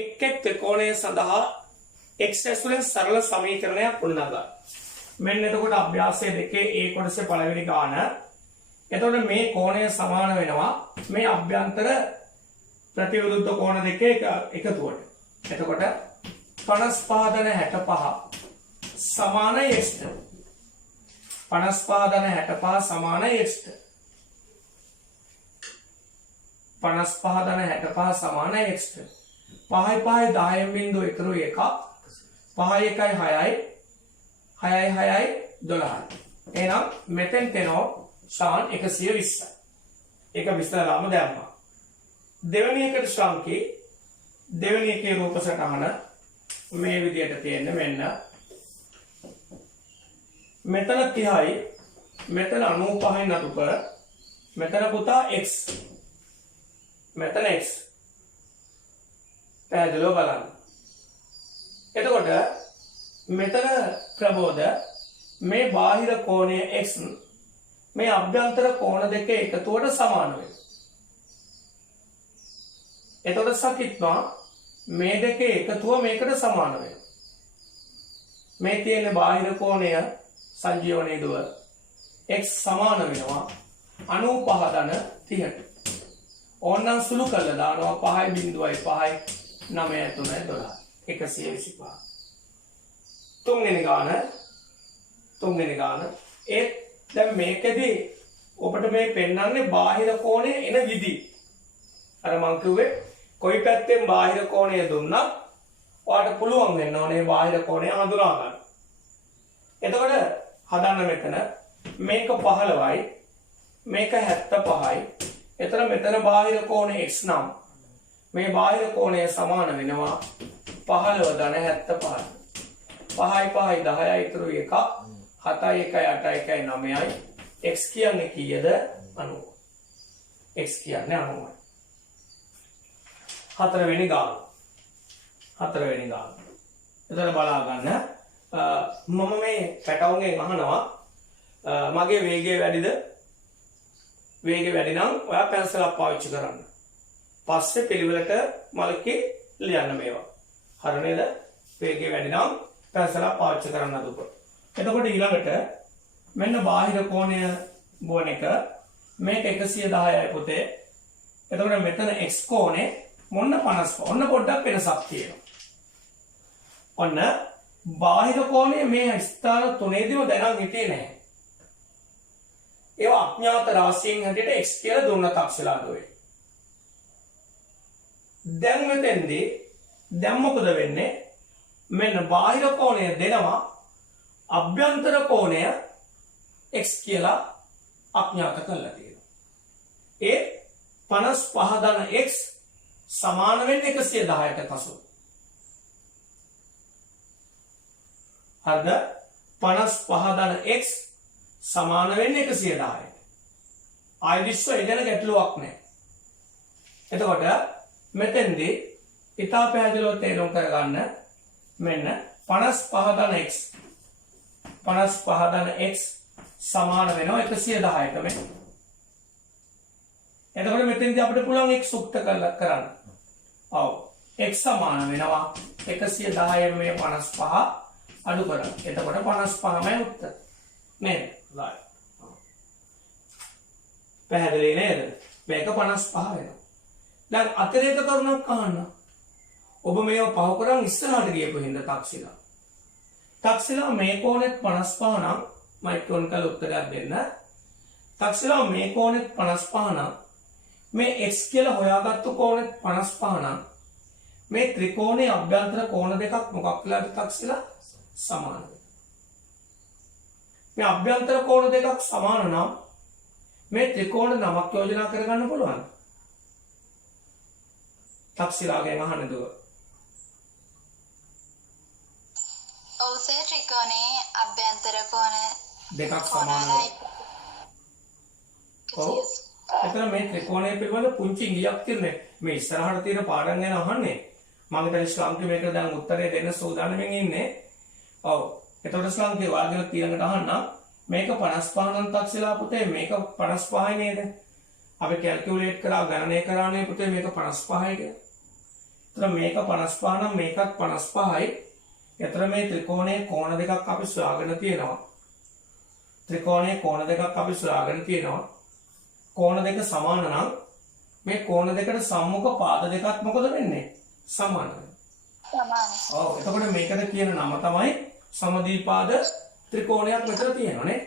එක් එක් ත්‍රිකෝණය සඳහා x ඇසුරෙන් සරල සමීකරණයක් උන්නගා. මෙන්න එතකොට අභ්‍යාසය දෙකේ A කොටසේ පළවෙනි ගාන. එතකොට මේ කෝණය සමාන වෙනවා මේ අභ්‍යන්තර ප්‍රතිවිරුද්ධ කෝණ දෙකේ එකතුවට. එතකොට 55/65 සමාන x ට. 55/65 සමාන x ට. 55/65 සමාන x ට. 5 5 10 බිංදුව ඉතුරු 1 5 1 6යි 6යි 6යි 12යි. එහෙනම් මෙතෙන් තේනෝ ශාන් 120යි. ඒක විස්තරාම දැම්මා. දෙවෙනි එකට ශාන්කේ දෙවෙනි එකේ රූප සටහන මේ විදියට තියෙන්නේ මෙන්න. මෙතන 30යි මෙතන 95යි නතුප මෙතන පුතා x මෙතන x පැහැදිලිව බලන්න. එතකොට මෙතන ප්‍රබෝධ මේ බාහිර කෝණය x මේ අභ්‍යන්තර කෝණ දෙක එකතුවට සමාන වෙනවා. එතකොට සකිත්වා මේ දෙකේ එකතුව මේකට සමාන වෙනවා. මේ තියෙන බාහිර කෝණය සංජීවනයේ දුව x සමාන වෙනවා 95/30ට. ඕනනම් සුළු කරලා දානවා 5.5යි 9යි 3යි 12 125. තුන්වෙනි ගාන ඒ දැන් මේකෙදි ඔබට මේ පෙන්වන්නේ බාහිර කෝණය එන විදි. අර මං කිව්වේ කොයි පැත්තෙන් බාහිර කෝණය දුන්නත් ඔයාලට පුළුවන් වෙන්න ඕනේ බාහිර කෝණය හඳුනා ගන්න. එතකොට හදන්න මෙතන මේක 15යි මේක 75යි. එතන මෙතන බාහිර කෝණය x නම් මේ බාහිර කෝණය සමාන වෙනවා 15/75. 5යි 5යි 10යි ඉතුරු 1 7යි 1යි 8යි 1යි 9යි. x කියන්නේ කීයද? 90. x කියන්නේ 90යි. හතරවෙනි ගාන. එතන බලා ගන්න. මම මේ පැටවුන්ගෙන් අහනවා මගේ වේගය වැඩිද? වේගය වැඩි නම් ඔයා පැන්සලක් පාවිච්චි කරන්න. පස්සේ පිළිවෙලට මලකේ ලියන්න මේවා. හරි නේද? වේගය වැඩි නම් පැන්සලක් පාවිච්චි කරන්න දුක. එතකොට ඊළඟට මෙන්න බාහිර කෝණය බොන එක මේක 110යි පුතේ. එතකොට මෙතන x කෝණේ මොන්න 50. ඔන්න පොඩ්ඩක් වෙනසක් තියෙනවා. ඔන්න බාහිර කෝණය මේ ස්ථාන තුනේදීම දැනන් හිටියේ නැහැ. ඒවා අඥාත රාශියෙන් හැටියට x කියලා දුන්න තක්ෂලා දුවේ. දැන් මෙතෙන්දී දැන් මොකද වෙන්නේ? මෙන්න බාහිර කෝණය දෙනවා අභ්‍යන්තර කෝණය x කියලා අඥාත කරලා තියෙනවා. ඒ 55/x සමාන වෙන්නේ 110ට කසු. හරිද? 55/x සමාන වෙන්නේ 110ට. ආයි විශ්ව එදෙන ගැටලුවක් නැහැ. එතකොට මෙතෙන්දී ඊටා පැහැදිලිව තේරුම් කරගන්න මෙන්න 55/x 55/x සමාන වෙනවා 110ට මේ. එතකොට මෙතෙන්දී අපිට පුළුවන් x සුක්ත කරන්න. ඔව්. x සමාන වෙනවා 110න් මේ 55 අඩු කරන්න. එතකොට 55මයි උත්තර. නේද? right. පැහැදිලි නේද? මේක 55 වෙනවා. දැන් අතිරේක කරුණක් අහන්න. ඔබ මේව පහ කරන් ඉස්සරහට ගියපු හින්දා තක්ෂිලා. තක්ෂිලා මේ කෝණෙත් 55 නම් මයික්‍රෝන් කල උත්තරයක් දෙන්න. තක්ෂිලා මේ කෝණෙත් 55 නම් මේ x කියලා හොයාගත්තු කෝණෙත් 55 නම් මේ ත්‍රිකෝණයේ අභ්‍යන්තර කෝණ දෙකක් මොකක් කියලාද තක්ෂිලා සමාන වෙනවා. මේ අභ්‍යන්තර කෝණ දෙකක් සමාන නම් මේ ත්‍රිකෝණ නමක් යෝජනා කරගන්න පුළුවන්. තක්ෂිලාගෙන් අහන්න දුව. ඔව් සර් ත්‍රිකෝණයේ අභ්‍යන්තර කෝණ දෙකක් සමානයි. ඔව්. එතන මේ ත්‍රිකෝණය පිළිබඳ පුංචි ඉඟියක් තියෙන්නේ. මේ ඉස්සරහට තියෙන පාඩම් ගැන අහන්නේ. මම හිතන්නේ ශ්‍රාන්ති මේකට දැන් උත්තරේ දෙන්න සූදානම්ෙන් ඉන්නේ. ඔව්. එතකොට ශ්‍රාන්ති වාගෙන ඊළඟට අහන්න මේක 55 නම් තක්ෂිලා පුතේ මේක 55යි නේද? අපි කැල්කියුලේට් කරා ගණනය කරානේ පුතේ මේක 55යි කියලා. එතන මේක 55 නම් මේකත් 55යි. එතන මේ ත්‍රිකෝණයේ කෝණ දෙකක් අපි සොයාගෙන තියෙනවා. ත්‍රිකෝණයේ කෝණ දෙකක් අපි සොයාගෙන තියෙනවා. කෝණ දෙක සමාන නම් මේ කෝණ දෙකට සම්මුඛ පාද දෙකත් මොකද වෙන්නේ? සමාන වෙනවා. සමානයි. ඔව් එතකොට මේකද කියන නම තමයි සමද්විපාද ත්‍රිකෝණයක් මෙතන තියෙනවානේ.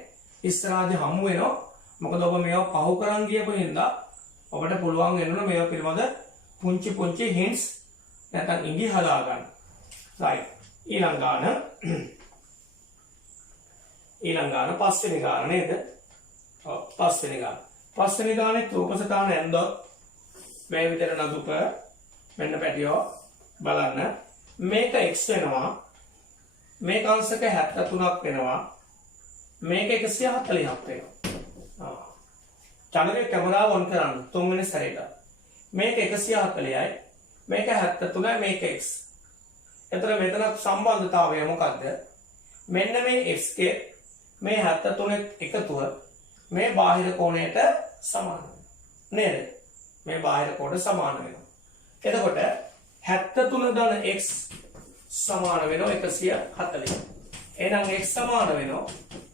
ඉස්සරහදී හමු වෙනවා. මොකද ඔබ මේවා පහු කරන් ගියපු හින්දා ඔබට පුළුවන් වෙනවා මේවා පිළිබඳ පුංචි පුංචි hints නැත්නම් ඉඟි හදා ගන්න. right. ඊළඟ ගාන පස්වෙනි ගාන නේද? ඔව් පස්වෙනි ගාන. පස්වෙනි ගානේ රූපසටහන ඇන්දොත් මේ විදිහට නදුක මෙන්න පැටියෝ බලන්න. මේක x වෙනවා. මේක අංශක 73ක් වෙනවා. මේක 140ක් වෙනවා. චැනලේ කැමරාව ඔන් කරන්න තුන්වෙනි සැරේට. මේක 140යි. මේක 73යි මේක x. එතන මෙතන සම්බන්ධතාවය මොකද්ද? මෙන්න මේ x ගේ මේ 73 එකතුව මේ බාහිර කෝණයට සමාන වෙනවා. නේද? මේ බාහිර කෝණයට සමාන වෙනවා. එතකොට 73 ධන x සමාන වෙනවා 140. එහෙනම් x සමාන වෙනවා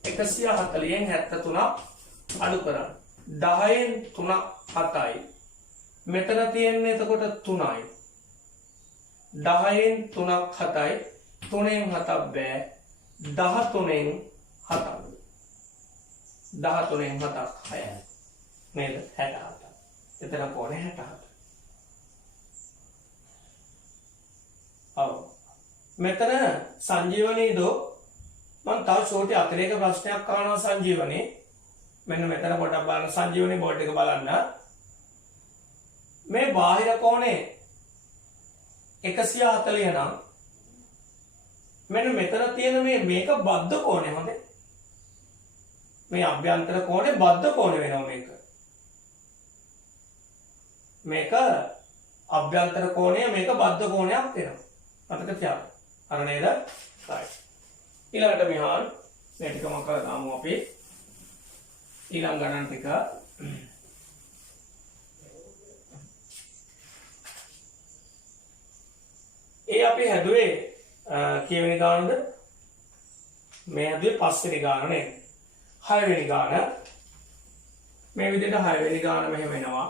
140න් 73 අඩු කරන්න. 10න් 3 7යි. මෙතන තියෙන්නේ එතකොට 3යි. 10න් 3ක් 7යි. 3න් 7ක් බෑ. 13න් 7ක්. 13න් 7ක් 6යි. නේද? 67. එතන කොහොනේ 67. ඔව්. මෙතන සංජීවනී දෝ මම තව ෂෝටි අතිරේක ප්‍රශ්නයක් අහනවා සංජීවනී. මෙන්න මෙතන පොඩක් බලන්න සංජීවනී බෝඩ් එක බලන්න. මේ බාහිර කෝණේ 140 නම් මෙන්න මෙතන තියෙන මේක බද්ධ කෝණය හොඳේ. මේ අභ්‍යන්තර කෝණේ බද්ධ කෝණය වෙනවා මේක. මේක අභ්‍යන්තර කෝණය මේක බද්ධ කෝණයක් වෙනවා. මතක තියාගන්න. අර නේද? right. ඊළඟට මෙහාන් මේ ටික මොකද දාමු අපි ඊළඟ ගණන් ටික ඒ අපි හැදුවේ කීවෙනි ගානද? මේ හැදුවේ පස්වෙනි ගාන නේද? හයවෙනි ගාන මේ විදිහට හයවෙනි ගාන මෙහෙම එනවා.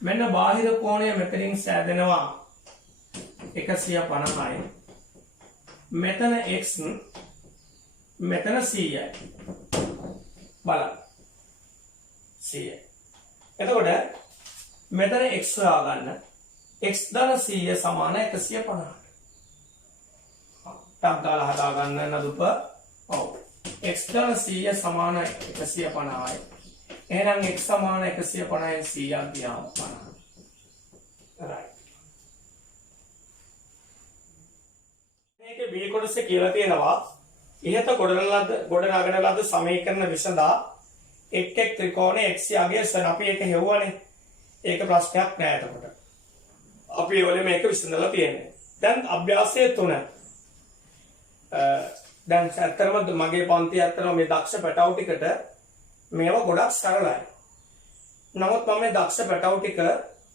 මෙන්න බාහිර කෝණය මෙතනින් සෑදෙනවා 150යි. මෙතන x මෙතන 100යි. බලන්න 100යි. එතකොට මෙතන x හොයාගන්න. x ධන 100 සමාන 150ට. ටක් දාලා හදාගන්න නදුප. ඔව්. x ධන 100 සමාන 150යි. එහෙනම් x සමාන 150න් 100ක් ගියාම 50. right. මේකේ b කොටසේ කියලා තියෙනවා ඉහත ගොඩනගන ලද සමීකරණ විසඳා එක් ත්‍රිකෝණයේ x යගේ සන අපි ඒක හෙව්වනේ. ඒක ප්‍රශ්නයක් නෑ එතකොට. අපි ඒවලේ මේක විසඳලා තියෙන්නේ. දැන් අභ්‍යාසය 3. දැන් ඇත්තටම මගේ පන්ති ඇත්තටම මේ දක්ෂ පැටවු ටිකට මේවා ගොඩක් සරලයි. නමුත් මම මේ දක්ෂ පැටවු ටික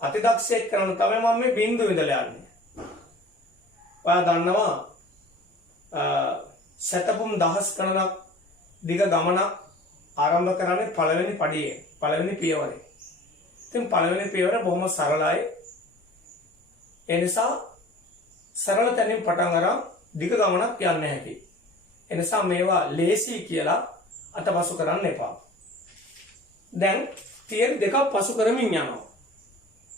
අතිදක්ෂයෙක් කරන තමයි මම මේ බිංදුව ඉඳලා යන්නේ. ඔයා දන්නවා සතපුම් දහස් ගණනක් දිග ගමනක් ආරම්භ කරන්නේ පළවෙනි පඩියේ පළවෙනි පියවරේ. ඉතින් පළවෙනි පියවර බොහොම සරලයි. ඒ නිසා සරල තැනින් පටන් අරන් දිග ගමනක් යන්න හැටි. ඒ නිසා මේවා ලේසි කියලා අතපසු කරන්න එපා. දැන් තියරි දෙකක් පසු කරමින් යනවා.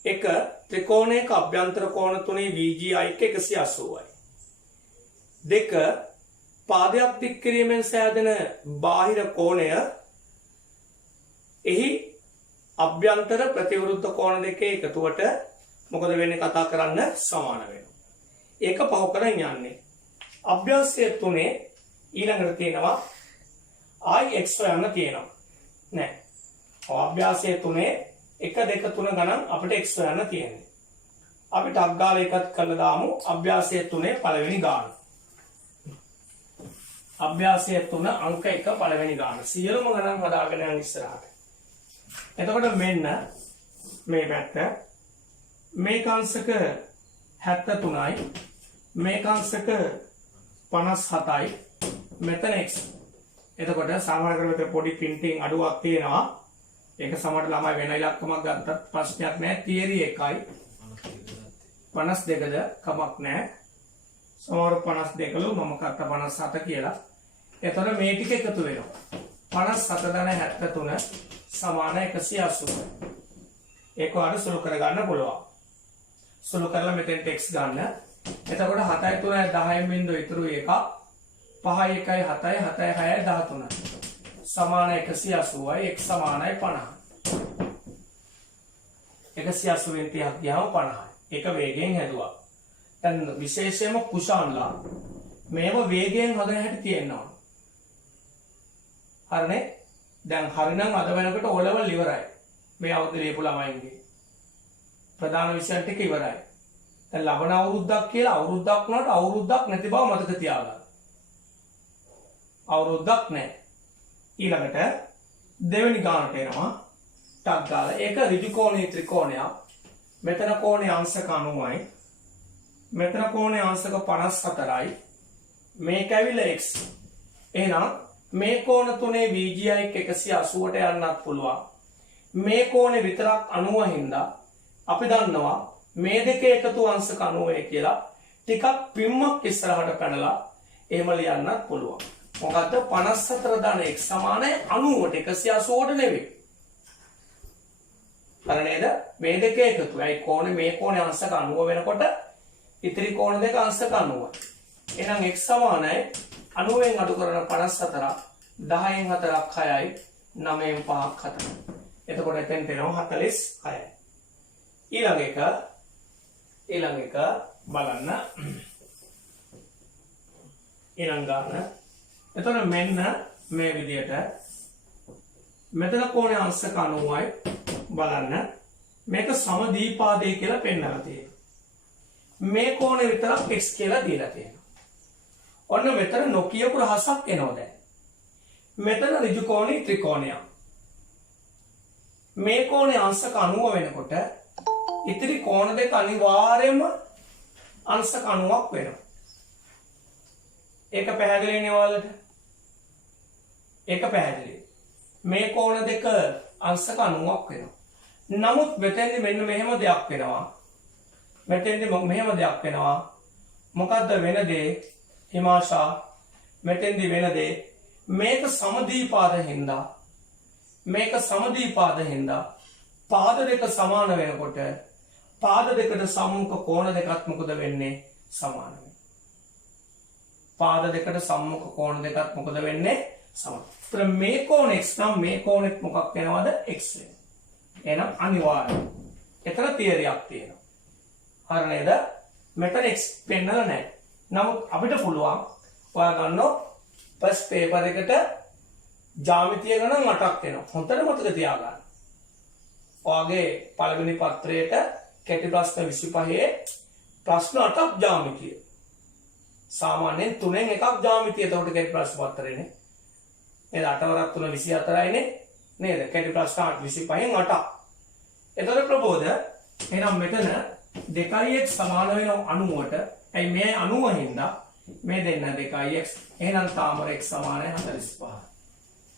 එක ත්‍රිකෝණයක අභ්‍යන්තර කෝණ තුනේ VGI 180යි. දෙක පාදයක් දික් කිරීමෙන් සෑදෙන බාහිර කෝණය එහි අභ්‍යන්තර ප්‍රතිවිරුද්ධ කෝණ දෙකේ එකතුවට මොකද වෙන්නේ කතා කරන්න සමාන වෙනවා. ඒක පහු කරන් යන්නේ. අභ්‍යාසය 3 ඊළඟට තියෙනවා I x හොයන්න තියෙනවා. නෑ. අභ්‍යාසය 3 1 2 3 ගණන් අපිට x හොයන්න තියෙන්නේ. අපි ටක් ගාලා එකත් කරලා දාමු අභ්‍යාසය 3 පළවෙනි ගාන. අභ්‍යාසය 3 අංක 1 පළවෙනි ගාන. සියලුම ගණන් හදාගෙන යන ඉස්සරහට. එතකොට මෙන්න මේ පැත්ත මේක අංශක 73යි මේක අංශක 57යි මෙතන x. එතකොට සාමාන්‍ය ක්‍රම විතර පොඩි පින්ටින් අඩුවක් තියෙනවා. ඒක සමහර ළමයි වෙන ඉලක්කමක් ගත්තත් ප්‍රශ්නයක් නැහැ. තියරි 1යි 52ද කමක් නැහැ. සමහර 52ලු මම කත්ත 57 කියලා. එතකොට මේ ටික එකතු වෙනවා. 57 ධන 73 සමාන 180. ඒක වල සුළු කරගන්න පුළුවන්. සුළු කරලා මෙතෙන් x ගන්න. එතකොට 7යි 3යි 10න් බිඳුව ඉතුරු එක 5යි 1යි 7යි 7යි 6යි 13. සමාන 180යි x සමානයි 50. 180 න් 30ක් ගියාම 50යි. ඒක වේගයෙන් හැදුවා. දැන් විශේෂයෙන්ම කුෂාන්ලා මේව වේගයෙන් හදන හැටි තියෙනවා. හරිනේ? දැන් හරිනම් අද වෙනකොට O level ඉවරයි. මේ අවුරුද්දේ ලියපු ළමයින්ගේ ප්‍රධාන විෂයන් ටික ඉවරයි. දැන් ලබන අවුරුද්දක් කියලා අවුරුද්දක් වුණාට අවුරුද්දක් නැති බව මතක තියාගන්න. අවුරුද්දක් නැහැ. ඊළඟට දෙවෙනි ගානට එනවා. ටක් ගාලා ඒක ඍජු කෝණී ත්‍රිකෝණයක්. මෙතන කෝණේ අංශක 90යි. මෙතන කෝණේ අංශක 54යි. මේක ඇවිල්ලා x. එහෙනම් මේ කෝණ තුනේ VGI 180ට යන්නත් පුළුවන්. මේ කෝණේ විතරක් 90 හින්දා අපි දන්නවා මේ දෙකේ එකතු අංශක 90 කියලා ටිකක් පිම්මක් ඉස්සරහට පැනලා එහෙම ලියන්නත් පුළුවන්. මොකද්ද 54 ධන x සමාන 90ට 180ට නෙවෙයි. හරි නේද? මේ දෙකේ එකතු. ඒ කෝණේ මේ කෝණේ අංශක 90 වෙනකොට ඉතිරි කෝණ දෙක අංශක 90යි. එහෙනම් x සමානයි 90න් අඩු කරන 54 10න් 4ක් 6යි 9න් 5ක් 4. එතකොට එතෙන් දෙනවා 46යි. ඊළඟ එක බලන්න. ඊළඟ ගන්න. එතකොට මෙන්න මේ විදියට මෙතන කෝණේ අංශක 90යි බලන්න. මේක සමදීපාදේ කියලා පෙන්නලා තියෙනවා. මේ කෝණේ විතරක් x කියලා දීලා තියෙනවා. ඔන්න මෙතන නොකියපු රහසක් එනවා දැන්. මෙතන ඍජු කෝණී ත්‍රිකෝණයක්. මේ කෝණේ අංශක 90 වෙනකොට ඉතිරි කෝණ දෙක අනිවාර්යයෙන්ම අංශක 90ක් වෙනවා. ඒක පැහැදිලි නේ ඔයාලට? ඒක පැහැදිලි. මේ කෝණ දෙක අංශක 90ක් වෙනවා. නමුත් මෙතෙන්දි මෙන්න මෙහෙම දෙයක් වෙනවා. මෙතෙන්දි මෙහෙම දෙයක් වෙනවා. මොකද්ද වෙන දේ? හිමාශා මෙතෙන්දි වෙන දේ මේක සමදීපාද හින්දා පාද දෙක සමාන වෙනකොට පාද දෙකට සම්මුඛ කෝණ දෙකත් මොකද වෙන්නේ? සමාන වෙනවා. පාද දෙකට සම්මුඛ කෝණ දෙකත් මොකද වෙන්නේ? සමාන. ඒතර මේ කෝණ x නම් මේ කෝණෙත් මොකක් වෙනවද? x වෙනවා. එහෙනම් අනිවාර්යයෙන් එතන තියරියක් තියෙනවා. හරි නේද? මෙතන x පෙන්නලා නැහැ. නමුත් අපිට පුළුවන් ඔයා ගන්නෝ ෆස්ට් පේපර් එකට ජ්‍යාමිතිය ගණන් 8ක් එනවා. හොඳට මතක තියාගන්න. ඔයාගේ පළවෙනි පත්‍රයට කැටි ප්‍රශ්න 25 ප්‍රශ්න 8ක් ජ්‍යාමිතිය. සාමාන්‍යයෙන් 3න් එකක් ජ්‍යාමිතිය. එතකොට කැටි ප්‍රශ්න පත්‍රයනේ. නේද? 8 වරක් 3 24යිනේ. නේද? කැටි ප්‍රශ්න 25න් 8ක්. එතකොට ප්‍රබෝධ එහෙනම් මෙතන 2x සමාන වෙනවා 90ට. ඇයි මේ 90 හින්දා මේ දෙන්න 2x. එහෙනම් තාමර x සමානයි 45.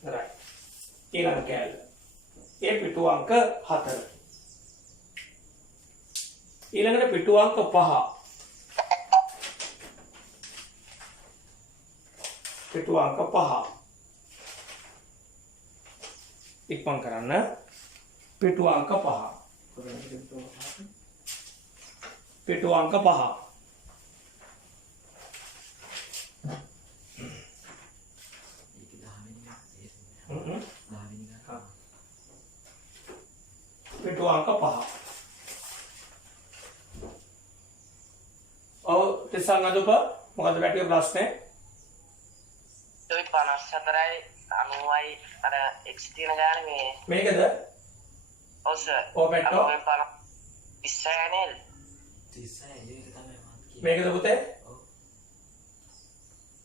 right. ඊළඟ කැලේ. ඒ පිටු අංක 4. ඊළඟට පිටු අංක 5. පිටු අංක 5. ඉක්මන් කරන්න. පිටු අංක 5. පිටු අංක 5. පිටු අංක 5. ඔව් තිසන් අදුක මොකද වැටිය ප්‍රශ්නේ? 54යි 90යි අර x තියෙන ගාන මේකද? ඔව් සර්. ඔව් බෙට්ටෝ. 30 නේද? 30 ඒක තමයි මම කියන්නේ. මේකද පුතේ? ඔව්.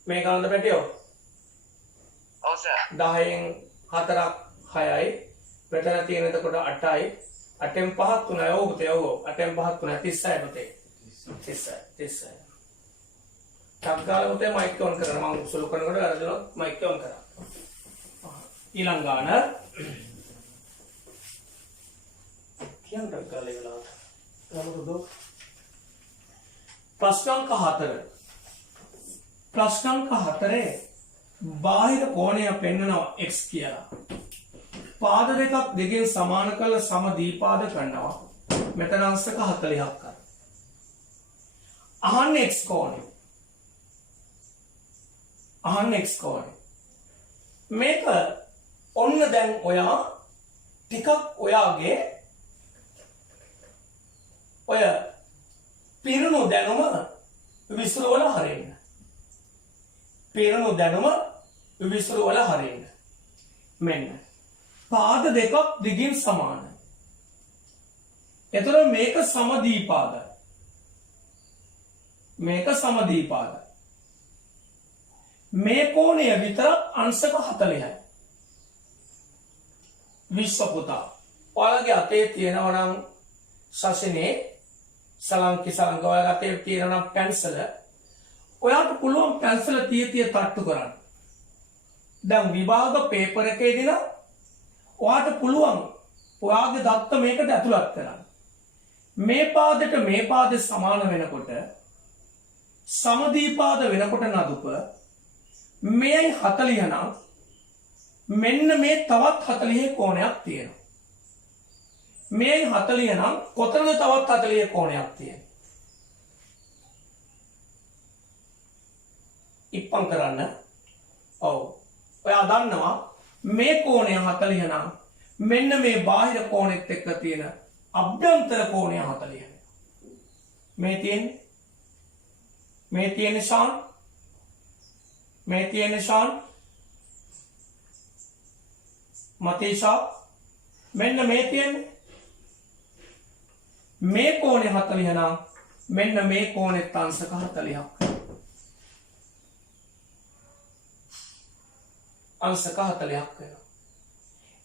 මේක අන්ද පැටියෝ? ඔව් සර්. 10න් 4ක් 6යි. මෙතන තියෙන එතකොට 8යි 8න් 5ක් 3යි. ඔව් පුතේ ඔව්. 8න් 5ක් 3යි 36 පුතේ. 36. ටග්ගාල පුතේ මයික් ඔන් කරන්න. මම සුළු කරනකොට වැරදුනොත් මයික් ඔන් කරා. ඊළඟ ගාන කියන්න ටග්ගාල වෙලාවට. ගමු ප්‍රශ්න අංක 4. ප්‍රශ්න අංක 4 බාහිර කෝණය පෙන්වනවා x කියලා. පාද දෙකක් දෙකෙන් සමාන කළ සමදීපාද කරනවා. මෙතන අංශක 40ක් කරා. අහන්න x කෝණය. අහන්න x කෝණය. මේක ඔන්න දැන් ඔයා ටිකක් ඔයාගේ ඔය පිරුණු දැනුම විසිරවල හරින්න. පිරුණු දැනුම විසිරවල හරින්න. මෙන්න පාද දෙකක් දිගින් සමානයි. එතකොට මේක සමදීපාදයි. මේක සමදීපාදයි. මේ කෝණය විතරක් අංශක 40යි. විශ්ව පුතා ඔයාලගේ අතේ තියෙනවා නම් ශාසනේ සලංකි සලංක ඔයාලගේ අතේ තියෙනවා නම් පැන්සල ඔයාට පුළුවන් පැන්සල තිය තට්ටු කරන්න. දැන් විභාග පේපර් එකේදී නම් ඔයාට පුළුවන් ඔයාගේ දත්ත මේකට ඇතුළත් කරන්න. මේ පාදයට මේ පාදේ සමාන වෙනකොට සමදීපාද වෙනකොට නදුක මේයි 40 නම් මෙන්න මේ තවත් 40 කෝණයක් තියෙනවා. මේයි 40 නම් කොතනද තවත් 40 කෝණයක් තියෙන්නේ? ඉක්පන් කරන්න. ඔව්. ඔයා දන්නවා මේ කෝණය 40 නම් මෙන්න මේ බාහිර කෝණෙත් එක්ක තියෙන අභ්‍යන්තර කෝණය 40. මේ තියෙන්නේ ශාන්. මේ තියෙන්නේ ශාන්. මතීෂා මෙන්න මේ තියෙන්නේ මේ කෝණය 40 නම් මෙන්න මේ කෝණෙත් අංශක 40ක්. අංශක 40ක් වෙනවා.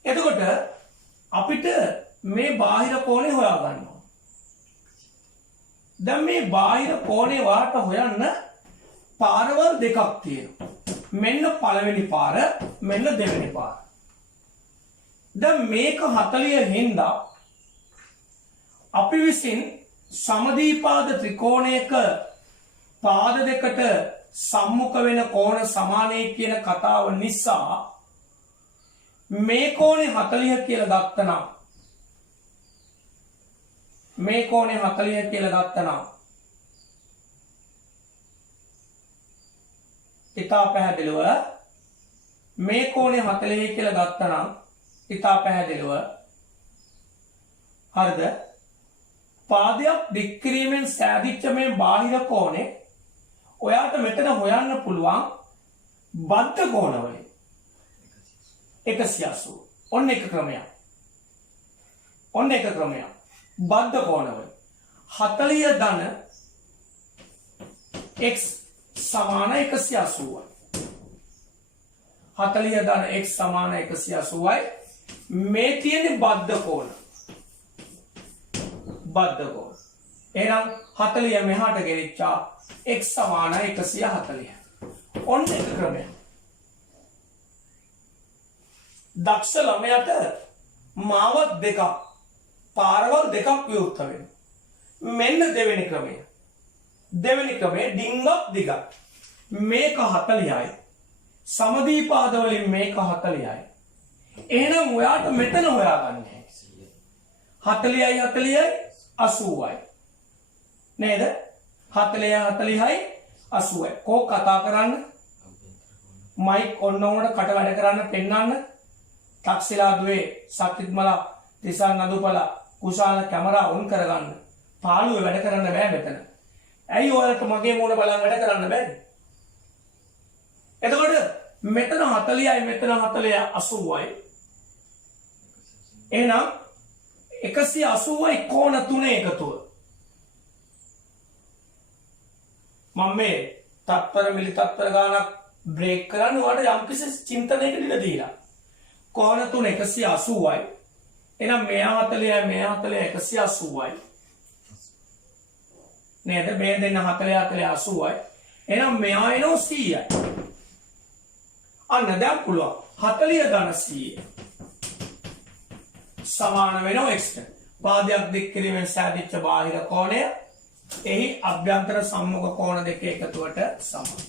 එතකොට අපිට මේ බාහිර කෝණය හොයාගන්න ඕන. දැන් මේ බාහිර කෝණේ වාට හොයන්න පාරවල් දෙකක් තියෙනවා. මෙන්න පළවෙනි පාර, මෙන්න දෙවෙනි පාර. දැන් මේක 40 හින්දා අපි විසින් සමදීපාද ත්‍රිකෝණයක පාද දෙකට සම්මුඛ වෙන කෝණ සමානයි කියන කතාව නිසා මේ කෝණේ 40 කියලා ගත්තනම් මේ කෝණේ 40 කියලා ගත්තනම් ඉතා පැහැදිලිව මේ කෝණේ 40 කියලා ගත්තනම් ඉතා පැහැදිලිව හරිද? පාදයක් දික් කිරීමෙන් සෑදිච්ච මේ බාහිර කෝණේ ඔයාට මෙතන හොයන්න පුළුවන් බද්ධ කෝණවලින් 180. ඔන්න එක ක්‍රමයක්. බද්ධ කෝණවල 40 ධන x සමාන 180යි. 40 ධන x සමාන 180යි. මේ තියෙන්නේ බද්ධ කෝණ. එහෙනම් 40 මෙහාට ගෙනිච්චා x සමාන 140. ඔන්න එක ක්‍රමයක්. දක්ෂ ළමයාට මාවත් දෙකක් පාරවල් දෙකක් විවෘත වෙනවා. මෙන්න දෙවෙනි ක්‍රමය. ඩිංගක් දිගක්. මේක 40යි. සමදීපාද වලින් මේක 40යි. එහෙනම් ඔයාට මෙතන හොයාගන්න 40යි 80යි. නේද? 40යි 80යි. කෝ කතා කරන්න? මයික් ඔන්න ඕනට කට වැඩ කරන්න පෙන්නන්න. තාක්ෂිලා දුවේ සක්තිත්මලා තිසන් නදුපලා කුසාල කැමරා ඔන් කරගන්න. පාළුවේ වැඩ කරන්න බෑ මෙතන. ඇයි ඔයාලට මගේ මූණ බලන් වැඩ කරන්න බැරි? එතකොට මෙතන 40යි මෙතන 80යි. එහෙනම් 180යි කෝණ තුනේ එකතුව. මම මේ තත්පර මිලි තත්පර ගානක් බ්‍රේක් කරන්න ඔයාලට යම්කිසි චින්තනයකට ඉඩ දීලා. කෝණ තුන 180යි. එහෙනම් මේ 40යි මේ 40යි 180යි. නේද? මේ දෙන්න 40 40 80යි. එහෙනම් මෙයා එනවා 100යි. අන්න දැන් පුළුවන් 40 ධන 100 සමාන වෙනවා x ට. පාදයක් දික් කිරීමෙන් සාදිච්ච බාහිර කෝණය එහි අභ්‍යන්තර සම්මුඛ කෝණ දෙක එකතුවට සමානයි.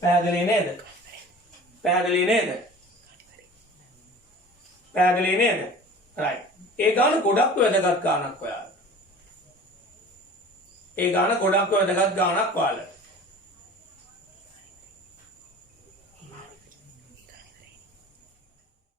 පැහැදිලි නේද? පැහැදිලි නේද? පැහැදිලි නේද? right. ඒ ගාන ගොඩක් වැදගත් ගානක් ඔයාලට. ඒ ගාන ගොඩක් වැදගත් ගානක් ඔයාලට.